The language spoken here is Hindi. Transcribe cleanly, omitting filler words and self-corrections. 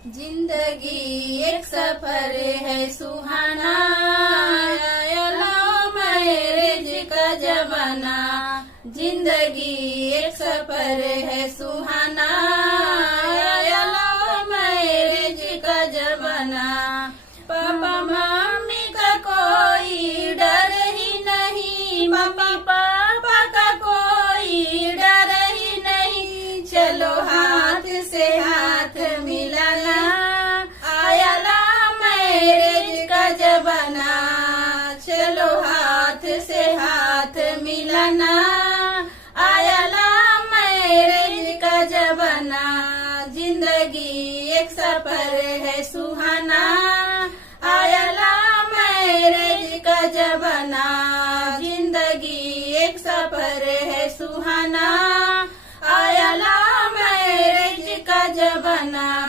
जिंदगी एक सफर है सुहाना, लव मैरिज का जमाना। जिंदगी एक सफर है सुहाना, लव मैरिज का जमाना। पापा मम्मी का कोई डर ही नहीं, मम्मी पापा का कोई डर ही नहीं। चलो हाथ से हाथ मिलाना, आया लव मैरिज का जमाना। चलो हाथ से हाथ मिलाना, आया लव मैरिज का जमाना। जिंदगी एक सफर है सुहाना, आया लव मैरिज का जमाना।